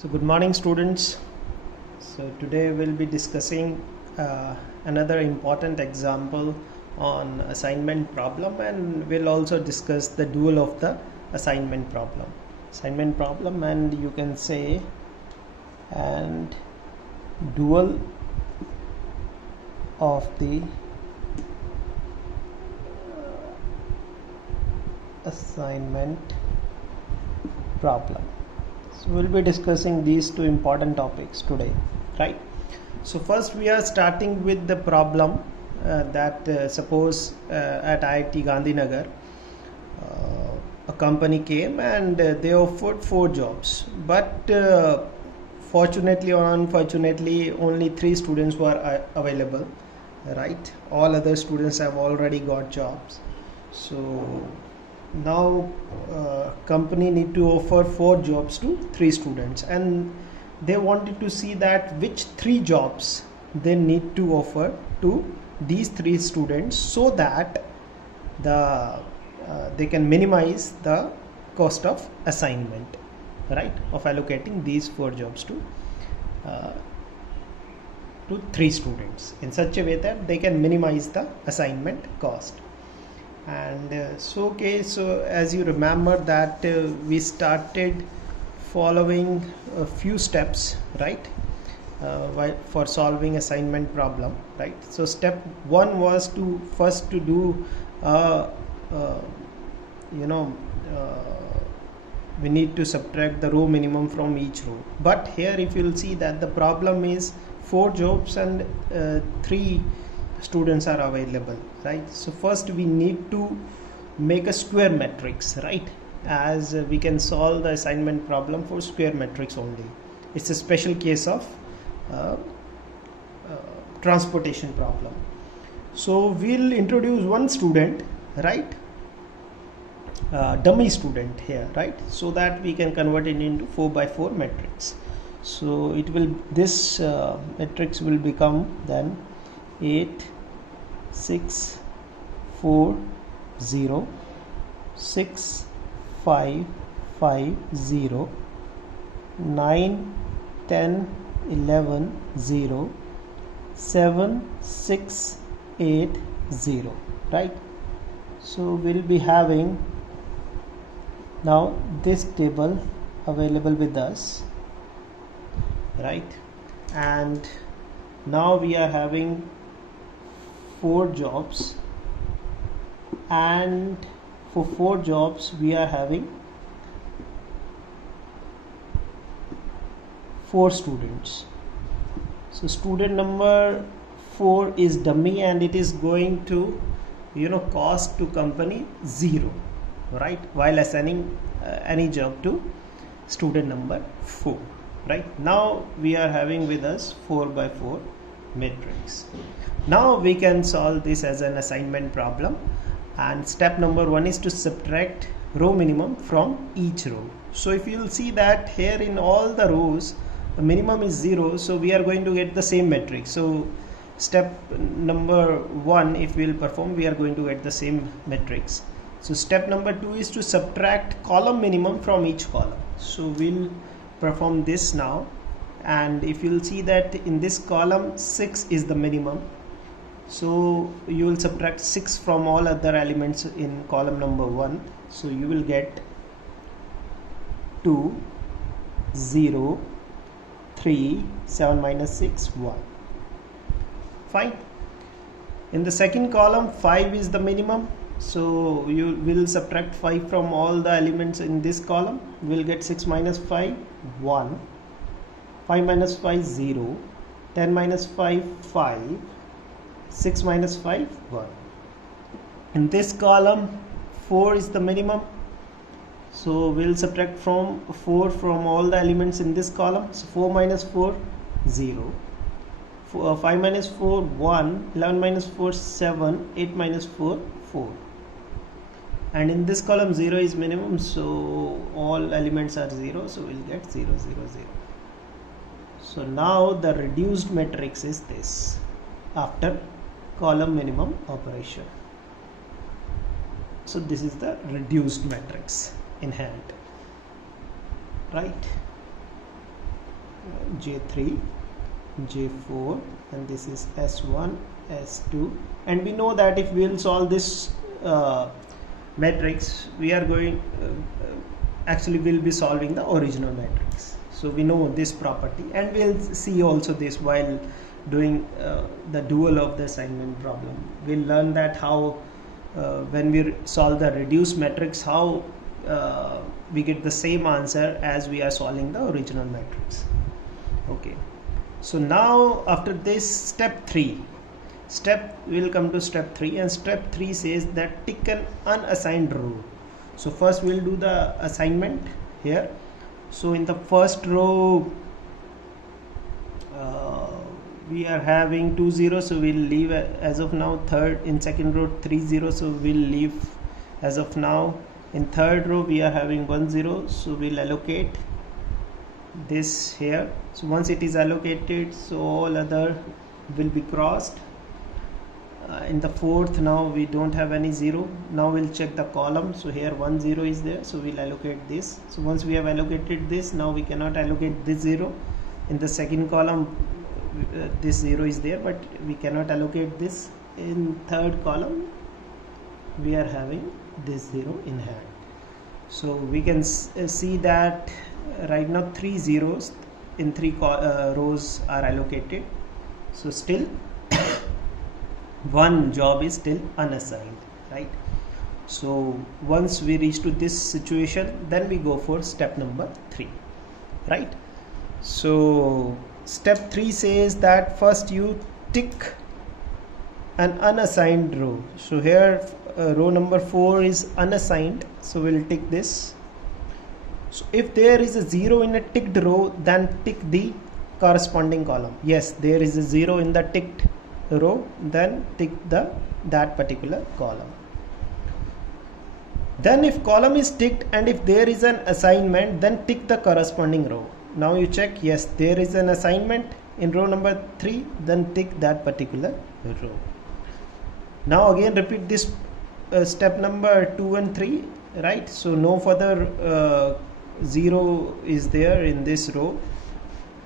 So good morning students. So today we'll be discussing another important example on assignment problem, and we'll also discuss the dual of the assignment problem, and you can say and dual of the assignment problem. So we'll be discussing these two important topics today, right? So first we are starting with the problem that suppose at IIT Gandhinagar a company came and they offered 4 jobs, but fortunately or unfortunately only 3 students were available, right? All other students have already got jobs. So now company need to offer 4 jobs to 3 students, and they wanted to see that which 3 jobs they need to offer to these 3 students so that they can minimize the cost of assignment, right, of allocating these 4 jobs to 3 students in such a way that they can minimize the assignment cost. And so as you remember that we started following a few steps, right, for solving assignment problem, right? So step 1 was to first to do we need to subtract the row minimum from each row. But here if you'll see that the problem is 4 jobs and 3 students are available, right? So first we need to make a square matrix, right, as we can solve the assignment problem for square matrix only. It's a special case of transportation problem. So we'll introduce one student, right, dummy student here, right, so that we can convert it into 4x4 matrix. So it will, this matrix will become then 8 6 4 0 6 5 5 0 9 10 11 0 7 6 8 0, right? So we'll be having now this table available with us, right? And now we are having 4 jobs, and for 4 jobs we are having 4 students. So student number 4 is dummy, and it is going to cost to company 0, right, while assigning any job to student number 4, right? Now we are having with us 4x4 matrix. Now we can solve this as an assignment problem, and step number 1 is to subtract row minimum from each row. So if you will see that here in all the rows the minimum is 0, so we are going to get the same matrix. So step number 1, if we will perform, we are going to get the same matrix. So step number 2 is to subtract column minimum from each column. So we'll perform this now, and if you'll see that in this column 6 is the minimum, so you will subtract 6 from all other elements in column number 1. So you will get 2 0 3 7 minus 6 1. Fine. In the second column 5 is the minimum, so you will subtract 5 from all the elements in this column. We will get 6 minus 5 1, 5 minus 5 0, 10 minus 5 5, 6 minus 5 1. In this column 4 is the minimum, so we'll subtract from 4 from all the elements in this column. So 4 minus 4 0, 5 minus 4 1, 11 minus 4 7, 8 minus 4 4. And in this column 0 is minimum, so all elements are 0, so we'll get 0 0 0. So now the reduced matrix is this after column minimum operation. So this is the reduced matrix in hand, right? J3, J4, and this is S1, S2, and we know that if we will solve this matrix, we are going actually we'll be solving the original matrix. So we know this property, and we'll see also this while doing the dual of the assignment problem. We'll learn that how when we solve the reduced matrix, how we get the same answer as we are solving the original matrix. Okay, so now after this step we'll come to step 3, and step 3 says that tick an unassigned row. So first we'll do the assignment here. So in the first row we are having 2 0, so we'll leave as of now. Third, in second row 3 0, so we'll leave as of now. In third row we are having 1 0, so we'll allocate this here. So once it is allocated, so all other will be crossed. In the fourth, now we don't have any 0. Now we'll check the column. So here 1 0 is there, so we'll allocate this. So once we have allocated this, now we cannot allocate this 0. In the second column this 0 is there, but we cannot allocate this. In third column we are having this 0 in hand. So we can see that right now 3 zeros in 3 rows are allocated. So still one job is still unassigned, right? So once we reach to this situation, then we go for step number 3, right? So step 3 says that first you tick an unassigned row. So here row number 4 is unassigned, so we'll tick this. So if there is a 0 in a ticked row, then tick the corresponding column. Yes, there is a 0 in the ticked row, then tick that particular column. Then if column is ticked and if there is an assignment, then tick the corresponding row. Now you check, yes, there is an assignment in row number 3, then tick that particular row. Now again repeat this step number 2 and 3, right? So no further 0 is there in this row.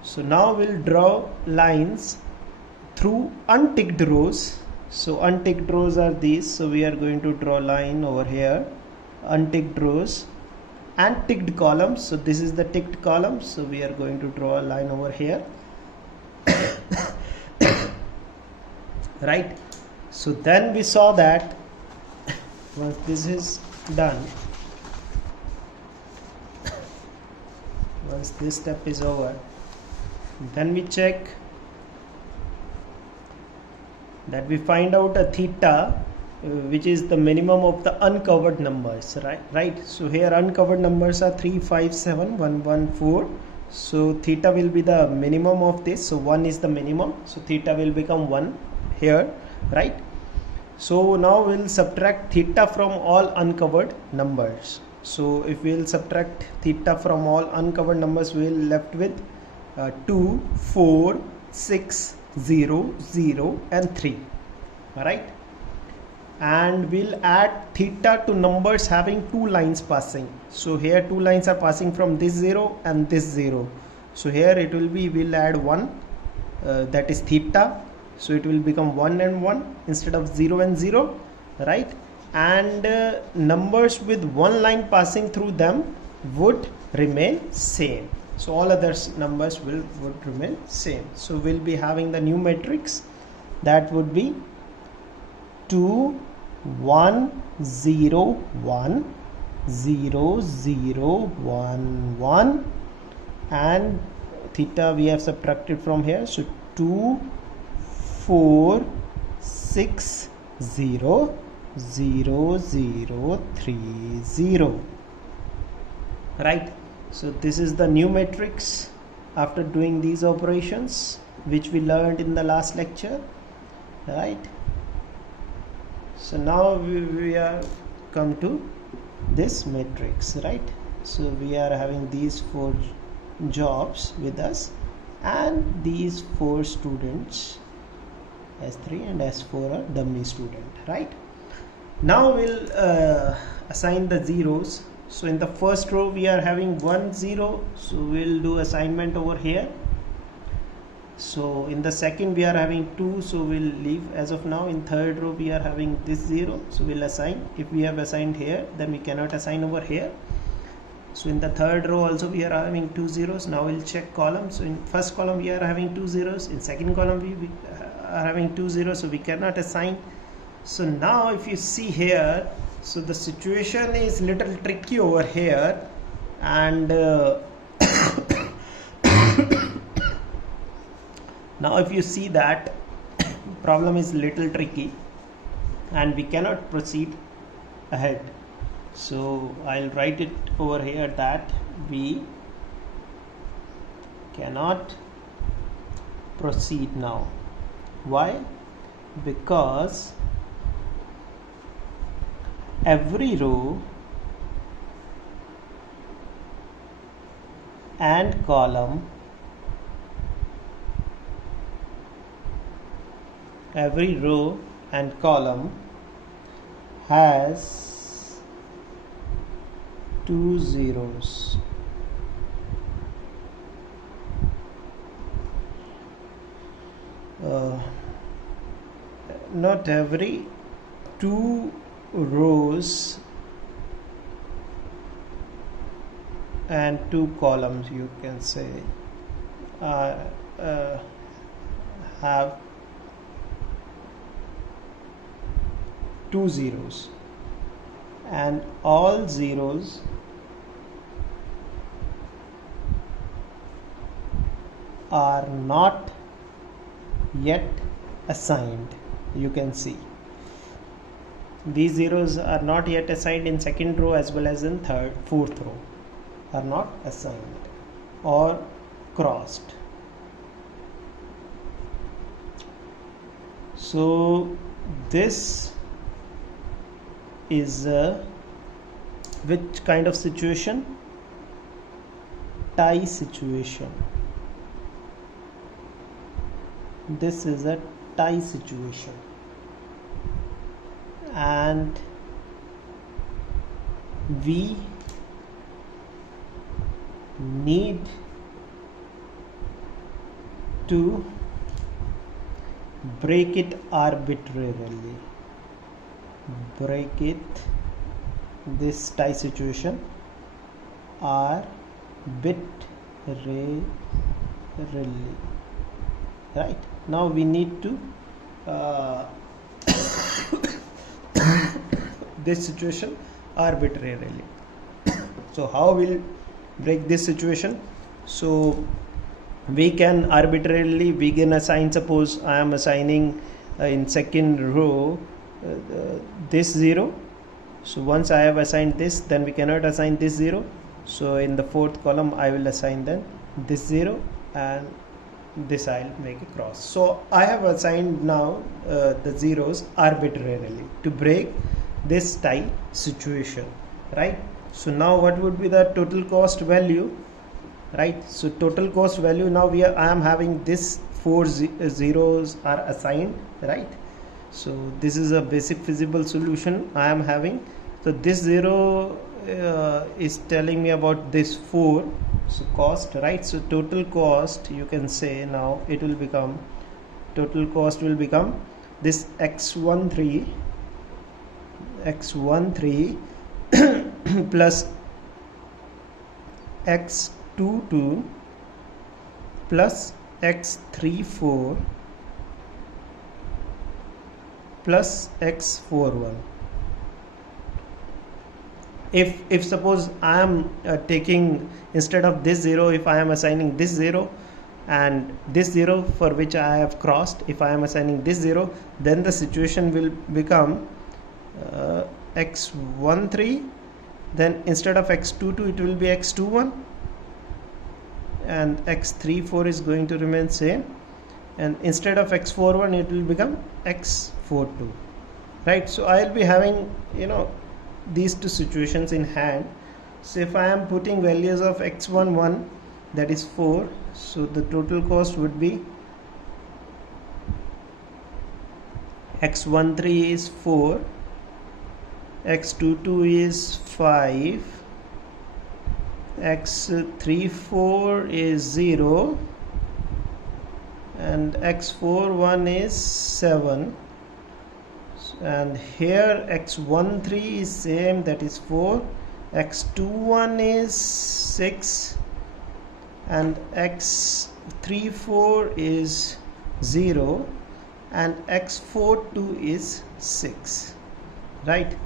So now we'll draw lines through unticked rows. So unticked rows are these, so we are going to draw line over here, unticked rows and ticked columns. So this is the ticked column, so we are going to draw a line over here. Right, so then we saw that once this is done, once this step is over, then we check that we find out a theta, which is the minimum of the uncovered numbers, right? So here uncovered numbers are 3, 5, 7, 1, 1, 4. So theta will be the minimum of this. So 1 is the minimum, so theta will become 1 here, right? So now we'll subtract theta from all uncovered numbers. So if we'll subtract theta from all uncovered numbers, we'll left with 2, 4, 6, 0, 0 and 3, right? And we'll add theta to numbers having 2 lines passing. So here 2 lines are passing from this 0 and this 0. So here it will be, we'll add 1, that is theta. So it will become 1 and 1 instead of 0 and 0, right? And numbers with 1 line passing through them would remain same. So all other numbers would remain same. So we'll be having the new matrix that would be 2, 1, 0, 1, 0, 0, 1, 1, and theta we have subtracted from here. So 2, 4, 6, 0, 0, 0, 3, 0, right? So this is the new matrix after doing these operations, which we learned in the last lecture, right? So now we are come to this matrix, right? So we are having these 4 jobs with us and these 4 students, S3 and S4 are dummy student, right? Now we'll assign the zeros. So in the first row we are having 1 0, so we'll do assignment over here. So in the second we are having 2, so we'll leave as of now. In third row we are having this 0, so we'll assign. If we have assigned here, then we cannot assign over here. So in the third row also we are having 2 zeros. Now we'll check columns. So in first column we are having 2 zeros. In second column we are having 2 zeros, so we cannot assign. So now if you see here, so the situation is little tricky over here, and now if you see that problem is little tricky and we cannot proceed ahead. So I'll write it over here that we cannot proceed now. Why? Because every row and column has 2 zeros. Not every, 2 rows and 2 columns, you can say, have 2 zeros, and all zeros are not yet assigned. You can see these zeros are not yet assigned in second row as well as in fourth row, are not assigned or crossed. So this is which kind of situation? Tie situation. This is a tie situation, and we need to break it arbitrarily. Break it, this tie situation, arbitrarily. Right, now we need to this situation arbitrarily. So how we'll break this situation? So we can arbitrarily, we can assign, suppose I am assigning in second row this 0. So once I have assigned this, then we cannot assign this 0. So in the fourth column I will assign then this 0, and this I'll make a cross. So I have assigned now the zeros arbitrarily to break this tie situation, right? So now what would be the total cost value, right? So total cost value, now I am having this 4 zeros are assigned, right? So this is a basic feasible solution I am having. So this 0 is telling me about this 4, so cost, right? So total cost, you can say, now it will become, total cost will become this x13 plus x22 plus x34 plus x41. If suppose I am taking, instead of this 0, if I am assigning this 0 and this 0 for which I have crossed, if I am assigning this 0, then the situation will become x13, then instead of x22 it will be x21, and x34 is going to remain same, and instead of x41 it will become x42, right? So I will be having, these two situations in hand. So if I am putting values of x11, that is 4, so the total cost would be x13 is 4, x22 is 5, x34 is 0, and x4 1 is 7, and here x13 is same, that is 4, x21 is 6, and x34 is 0, and x42 is 6, right?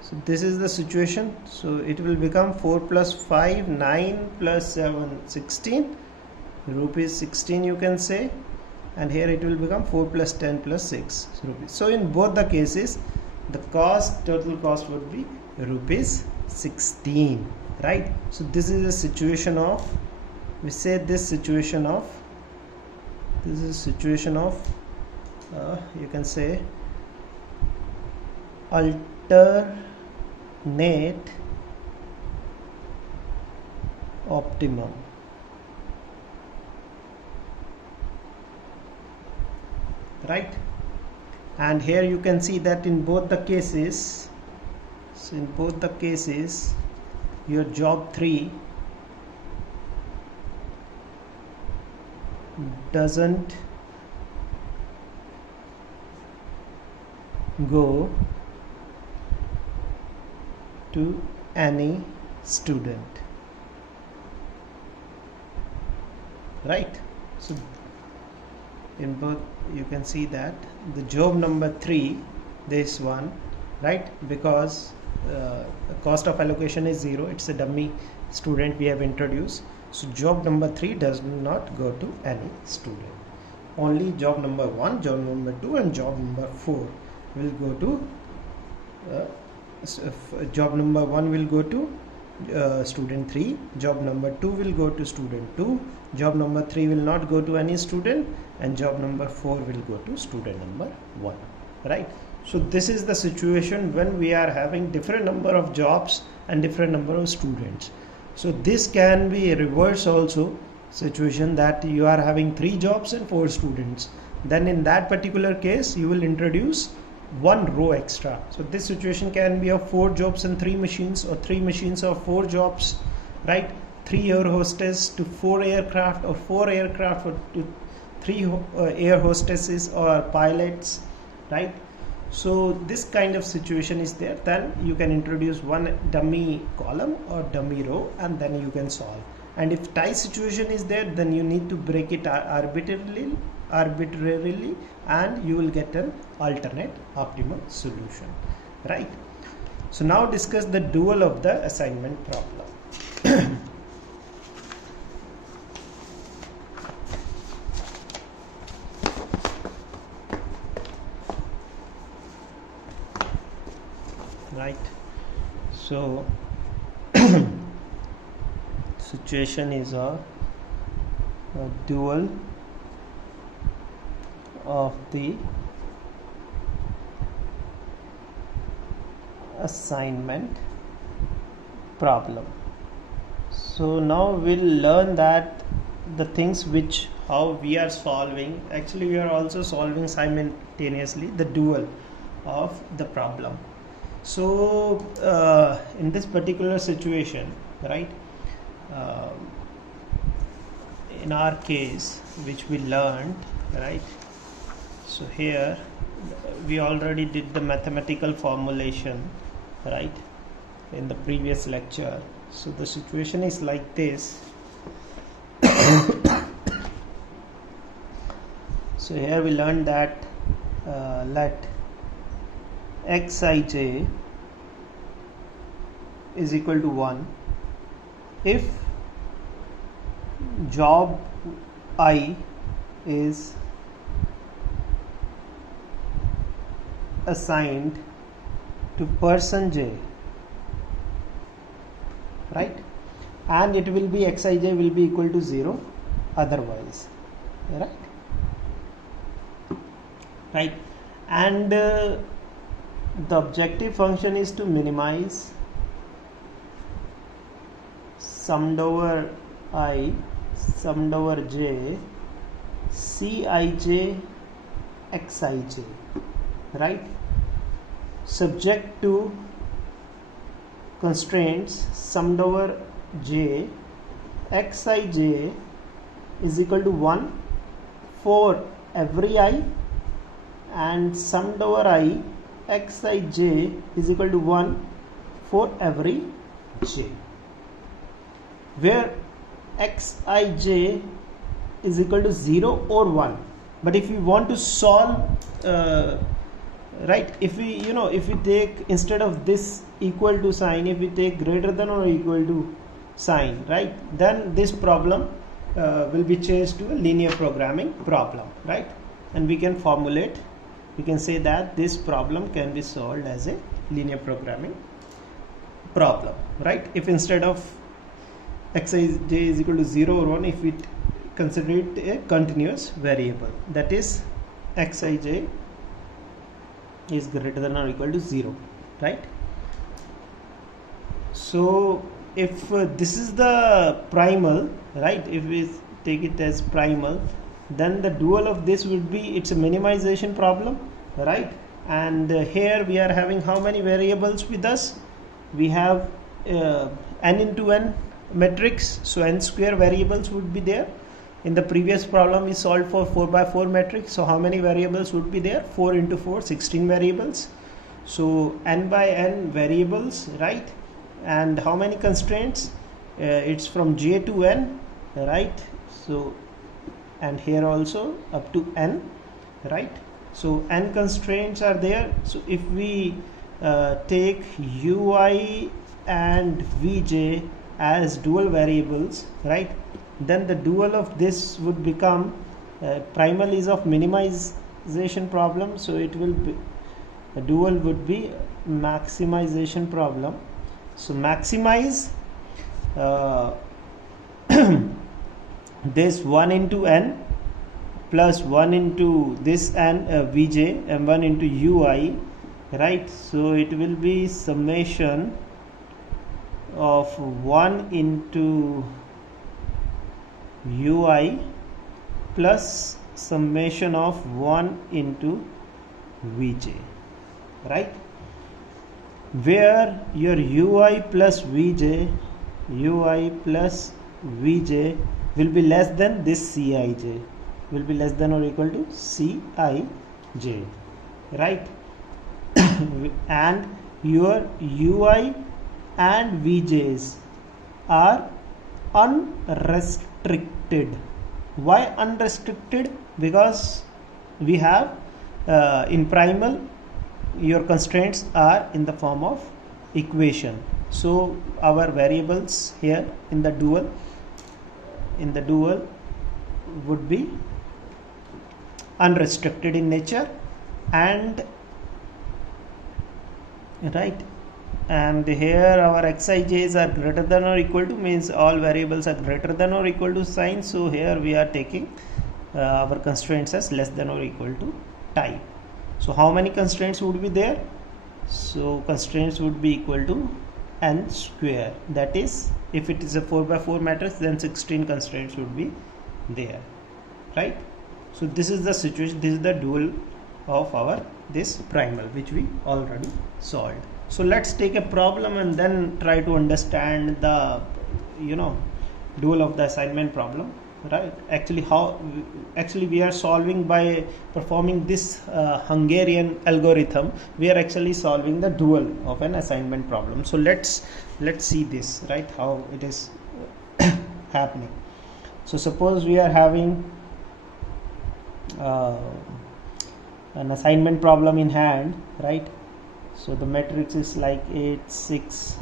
So this is the situation. So it will become 4 plus 5 9 plus 7 16 rupees 16, you can say, and here it will become 4 plus 10 plus 6 rupees. So in both the cases the total cost would be rupees 16, right? So this is a situation of, we say this situation of, this is a situation of you can say alternate optimum, right? And here you can see that in both the cases, so in both the cases your job 3 doesn't go to any student, right? So in both you can see that the job number 3, this one, right, because the cost of allocation is 0, it's a dummy student we have introduced. So job number 3 does not go to any student. Only job number 1, job number 2 and job number 4 will go to job number 1 will go to student 3, job number 2 will go to student 2, job number 3 will not go to any student, and job number 4 will go to student number 1, right? So this is the situation when we are having different number of jobs and different number of students. So this can be a reverse also situation, that you are having 3 jobs and 4 students, then in that particular case you will introduce 1 row extra. So this situation can be of 4 jobs and 3 machines, or 3 machines or 4 jobs, right? 3 air hostess to 4 aircraft, or 4 aircraft to 3 air hostesses or pilots, right? So this kind of situation is there. Then you can introduce 1 dummy column or dummy row, and then you can solve. And if tie situation is there, then you need to break it arbitrarily, and you will get an alternate optimum solution, right? So now discuss the dual of the assignment problem. Right, so situation is a dual of the assignment problem. So now we'll learn that the things which how we are solving, actually we are also solving simultaneously the dual of the problem. So in this particular situation, right, in our case which we learned, right, so here we already did the mathematical formulation, right, in the previous lecture. So the situation is like this. So here we learned that let xij is equal to 1 if job I is assigned to person j, right, and it will be xij will be equal to 0 otherwise, right, and the objective function is to minimize summed over I, summed over j, cij, xij, right, subject to constraints summed over j, xij is equal to 1 for every I, and summed over I xij is equal to 1 for every j, where xij is equal to 0 or 1. But if we want to solve right, if we if we take, instead of this equal to sign, if we take greater than or equal to sign, right, then this problem will be changed to a linear programming problem, right? And we can formulate, we can say that this problem can be solved as a linear programming problem, right? If instead of xij is equal to 0 or 1, if we consider it a continuous variable, that is xij is greater than or equal to 0, right? So if this is the primal, right, if we take it as primal, then the dual of this would be, it's a minimization problem, right? And here we are having how many variables with us? We have n into n matrix, so n square variables would be there. In the previous problem we solved for 4 by 4 matrix, so how many variables would be there? 4 into 4, 16 variables. So n by n variables, right? And how many constraints? It's from j to n, right? So, and here also up to n, right? So n constraints are there. So if we take ui and vj as dual variables, right, then the dual of this would become primal is of minimization problem, so it will be, the dual would be maximization problem. So maximize this 1 into n plus 1 into this n vj and 1 into ui, right? So it will be summation of 1 into ui plus summation of 1 into vj, right? Where your ui plus vj will be less than this cij, will be less than or equal to cij, right? And your ui and vj's are unrestricted. Why unrestricted? Because we have in primal your constraints are in the form of equation, so our variables here in the dual would be unrestricted in nature, and right, and here our xij's are greater than or equal to, means all variables are greater than or equal to sign, so here we are taking our constraints as less than or equal to type. So how many constraints would be there? So constraints would be equal to n square, that is, if it is a 4 by 4 matrix, then 16 constraints would be there, right? So this is the situation, this is the dual of our this primal which we already solved. So let's take a problem and then try to understand the dual of the assignment problem, right? Actually we are solving by performing this Hungarian algorithm. We are actually solving the dual of an assignment problem. So let's see this, right, how it is happening. So suppose we are having an assignment problem in hand, right? So the matrix is like 8 6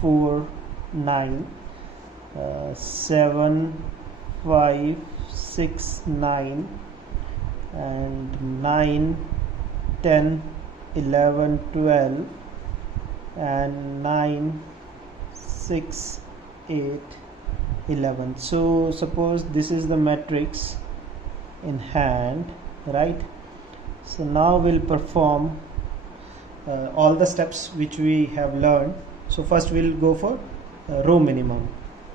4 9 7 5 6 9 and 9 10 11 12 and 9 6 8 11. So suppose this is the matrix in hand, right? So now we'll perform all the steps which we have learned. So first we'll go for row minimum,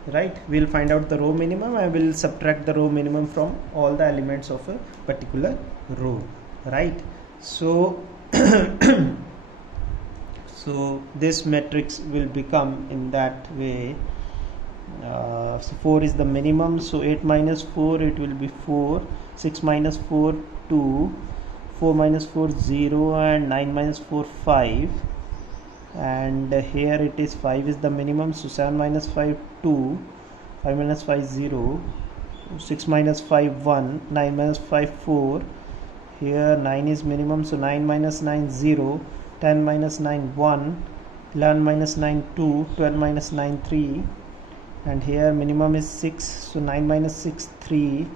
right? We'll find out the row minimum and we'll subtract the row minimum from all the elements of a particular row, right? So so this matrix will become in that way So 4 is the minimum, so 8 minus 4 it will be 4, 6 minus 4 2, 4 minus 4 0, and 9 minus 4 5, and here it is 5 is the minimum, so 7 minus 5 2, 5 minus 5 0, 6 minus 5 1, 9 minus 5 4, here 9 is minimum, so 9 minus 9 0, 10 minus 9 1, 11 minus 9 2, 12 minus 9 3, and here minimum is 6, so 9 minus 6 3,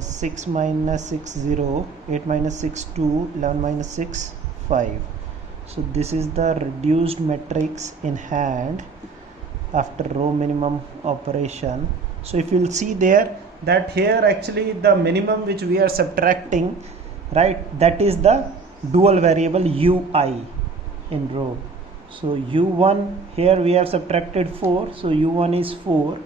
6 minus 6 0, 8 minus 6 2, 11 minus 6 5. So this is the reduced matrix in hand after row minimum operation. So if you'll see there that here actually the minimum which we are subtracting, right, that is the dual variable ui in row. So u1, here we have subtracted 4, so u1 is 4,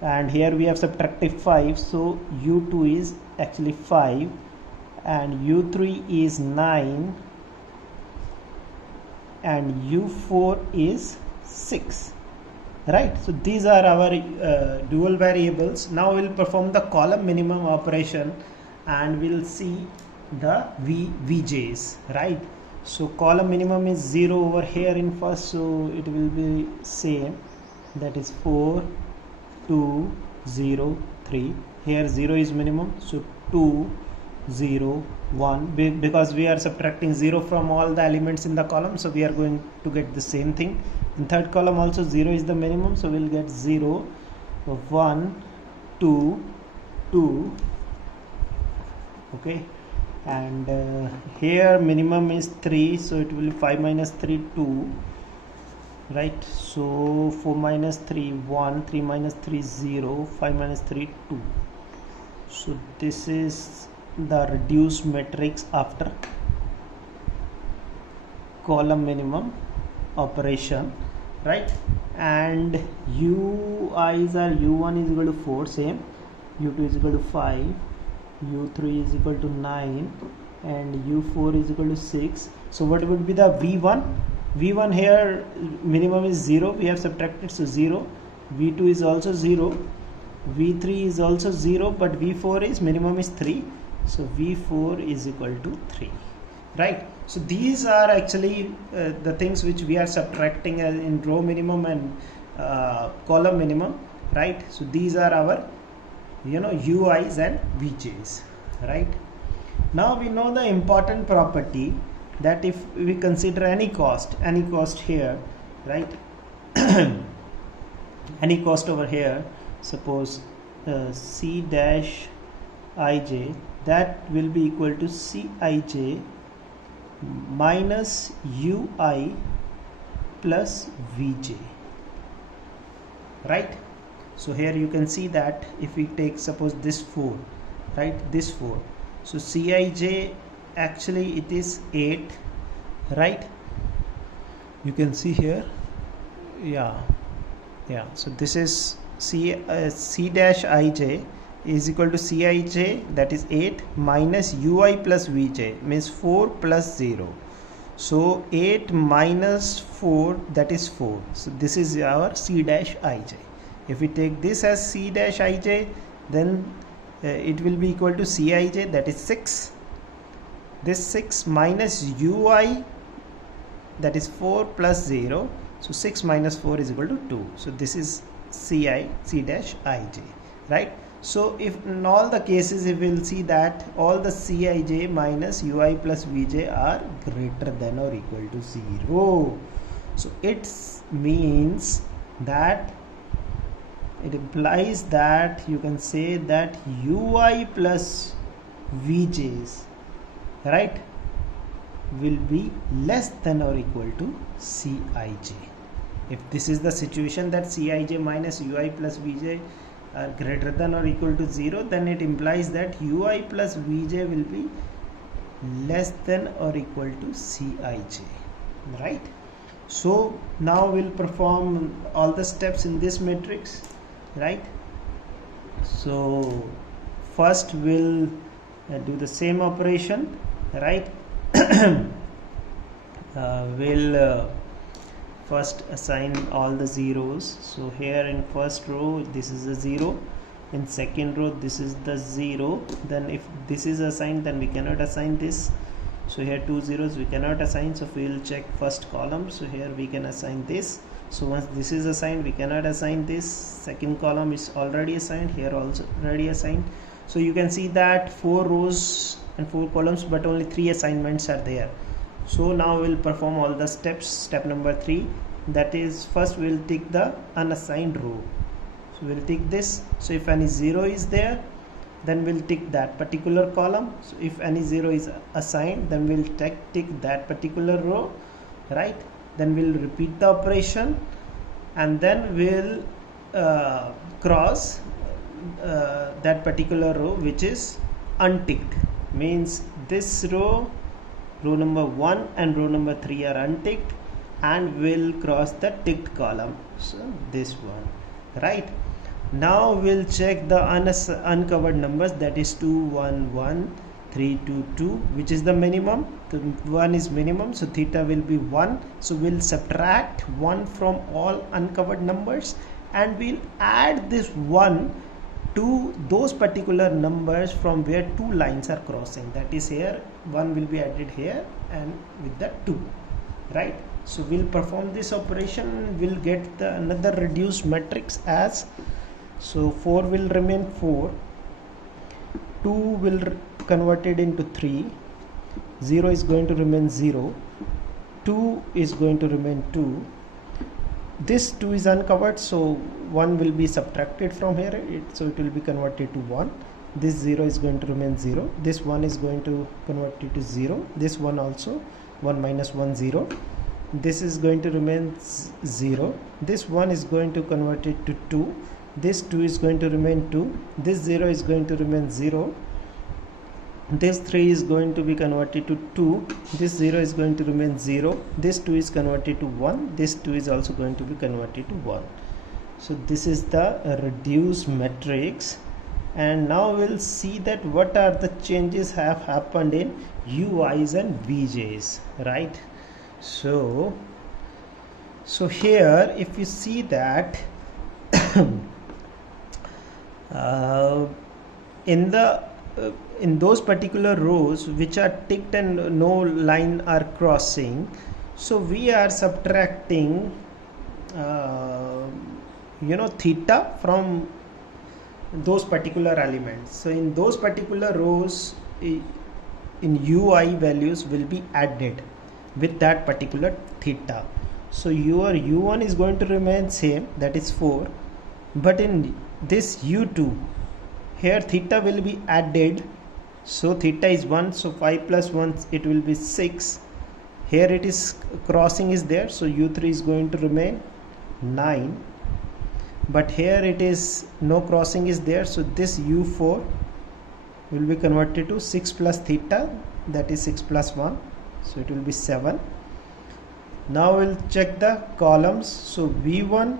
and here we have subtracted 5, so u2 is actually 5, and u3 is 9, and u4 is 6, right? So these are our dual variables. Now we'll perform the column minimum operation and we'll see the vj's, right? So column minimum is 0 over here in first, so it will be same, that is 4 2 0 3. Here 0 is minimum, so 2 0 1, because we are subtracting 0 from all the elements in the column, so we are going to get the same thing. In third column also 0 is the minimum, so we'll get 0 1 2 2, okay, and here minimum is 3, so it will be 5 minus 3 2, right? So 4 minus 3 1, 3 minus 3 0, 5 minus 3 2. So this is the reduced matrix after column minimum operation, right? And ui's are u1 is equal to 4, same, u2 is equal to 5, u3 is equal to 9, and u4 is equal to 6. So what would be the v1 here minimum is 0, we have subtracted, so 0, v2 is also 0, v3 is also 0, but v4 is minimum is 3, so v4 is equal to 3, right? So these are actually the things which we are subtracting in row minimum and column minimum, right? So these are our ui's and vj's, right? Now we know the important property that if we consider any cost here, right, any cost over here, suppose c dash ij, that will be equal to cij minus ui plus vj, right? So here you can see that if we take suppose this 4, right, this 4, so cij actually it is 8, right? You can see here, yeah, so this is c dash ij is equal to cij, that is 8, minus ui plus vj, means 4 plus 0, so 8 minus 4, that is 4, so this is our c dash ij. If we take this as c dash ij, then it will be equal to cij, that is 6, this 6 minus ui, that is 4 plus 0, so 6 minus 4 is equal to 2, so this is c dash ij, right? So if in all the cases you will see that all the cij minus ui plus vj are greater than or equal to 0, so it means that it implies that you can say that ui plus vj's, right, will be less than or equal to cij. If this is the situation that cij minus ui plus vj are greater than or equal to 0, then it implies that ui plus vj will be less than or equal to cij, right? So now we'll perform all the steps in this matrix, right? So first we'll do the same operation, right? We'll first assign all the zeros. So here in first row this is a 0, in second row this is the 0. Then if this is assigned, then we cannot assign this. So here 2 zeros we cannot assign, so we will check first column. So here we can assign this. So once this is assigned, we cannot assign this. Second column is already assigned, here also already assigned. So you can see that 4 rows and 4 columns, but only 3 assignments are there. So now we'll perform all the steps. Step number 3, that is, first we'll take the unassigned row. So we'll take this. So if any 0 is there, then we'll tick that particular column. So if any 0 is assigned, then we'll tick that particular row, right? Then we'll repeat the operation, and then we'll cross that particular row which is unticked. Means this row number 1 and row number 3 are unticked, and we'll cross the ticked column. So this one, right? Now we'll check the uncovered numbers, that is 2 1 1 3 2 2, which is the minimum. The 1 is minimum, so theta will be 1. So we'll subtract 1 from all uncovered numbers, and we'll add this 1 to those particular numbers from where 2 lines are crossing. That is, here 1 will be added here and with the 2, right? So we'll perform this operation. We'll get the another reduced matrix as, so 4 will remain 4, 2 will converted into 3, 0 is going to remain 0, 2 is going to remain 2. This 2 is uncovered, so 1 will be subtracted from here, so it will be converted to 1. This 0 is going to remain 0, this 1 is going to convert it to 0, this 1 also, 1 minus 1 0, this is going to remain 0, this 1 is going to convert it to 2, this 2 is going to remain 2, this 0 is going to remain 0, this 3 is going to be converted to 2, this 0 is going to remain 0, this 2 is converted to 1, this 2 is also going to be converted to 1. So this is the reduced matrix. And now we'll see that what are the changes have happened in UIs and VJs, right? So here if you see that in those particular rows which are ticked and no line are crossing, so we are subtracting theta from those particular elements. So in those particular rows, in UI values will be added with that particular theta. So your U1 is going to remain same, that is 4, but in this U2, here theta will be added. So theta is 1, so 5 plus 1 it will be 6. Here it is crossing is there, so U3 is going to remain 9, but here it is no crossing is there, so this U4 will be converted to 6 plus theta, that is 6 plus 1, so it will be 7. Now we'll check the columns. So V1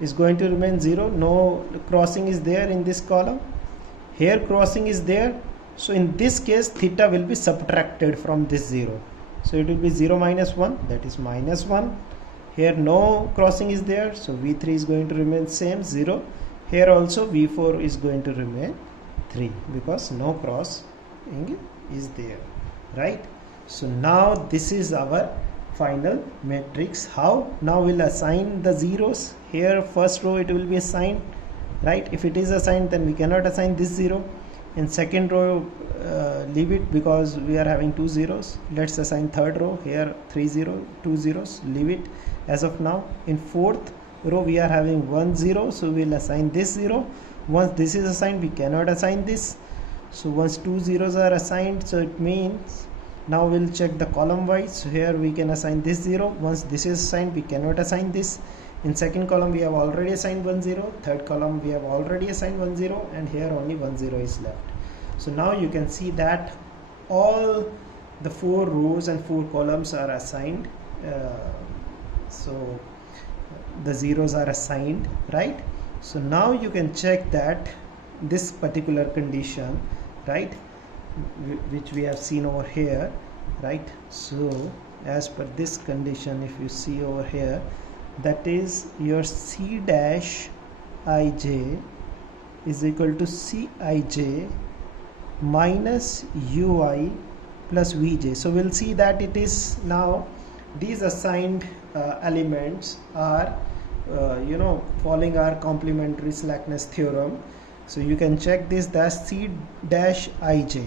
is going to remain 0, no crossing is there in this column. Here crossing is there, so in this case theta will be subtracted from this 0, so it will be 0 minus 1, that is minus 1. Here no crossing is there, so V3 is going to remain same, 0. Here also V4 is going to remain 3 because no crossing is there, right? So now this is our final matrix. How? Now we'll assign the zeros. Here first row it will be assigned, right? If it is assigned, then we cannot assign this 0. In second row, leave it because we are having 2 zeros. Let's assign third row. Here 3 0, 2 zeros, leave it as of now. In fourth row we are having 1 0, so we'll assign this 0. Once this is assigned, we cannot assign this. So once 2 zeros are assigned, so it means now we'll check the column wise. So here we can assign this 0. Once this is assigned, we cannot assign this. In second column we have already assigned 1 0, third column we have already assigned 1 0, and here only 1 0 is left. So now you can see that all the 4 rows and 4 columns are assigned. So the zeros are assigned, right? So now you can check that this particular condition, right, which we have seen over here, right? So as per this condition, if you see over here, that is your C dash ij is equal to Cij minus ui plus vj. So we'll see that it is now these assigned elements are following our complementary slackness theorem. So you can check this, that's C dash ij,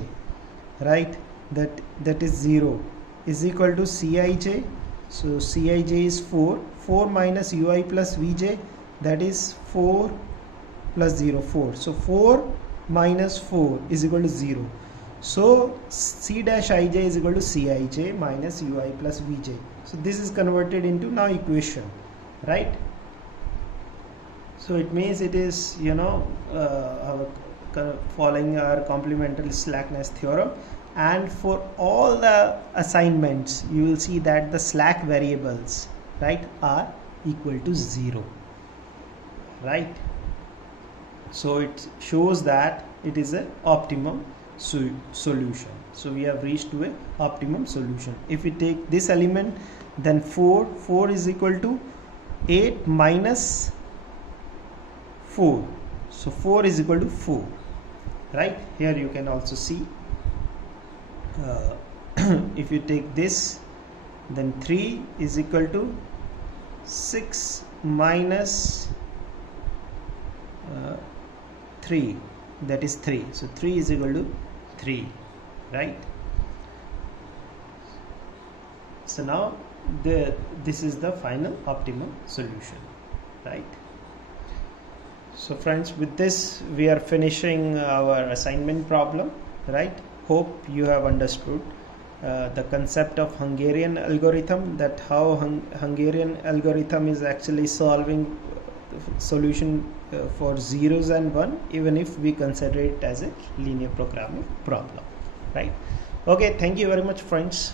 right, that is 0 is equal to Cij. So Cij is 4 minus ui plus vj, that is 4 plus 0, 4. So 4 minus 4 is equal to 0. So C dash ij is equal to Cij minus ui plus vj. So this is converted into now equation, right? So it means it is following our complementary slackness theorem, and for all the assignments you will see that the slack variables, right, are equal to 0, right? So it shows that it is an optimum solution. So we have reached to a optimum solution. If we take this element, then 4 is equal to 8 minus 4. So 4 is equal to 4, right? Here you can also see if you take this, then 3 is equal to 6 minus 3, that is 3. So 3 is equal to 3, right? So now this is the final optimum solution, right? So friends, with this we are finishing our assignment problem, right? Hope you have understood the concept of Hungarian algorithm, that how Hungarian algorithm is actually solving solution for zeros and one, even if we consider it as a linear programming problem, right? Okay, thank you very much, friends.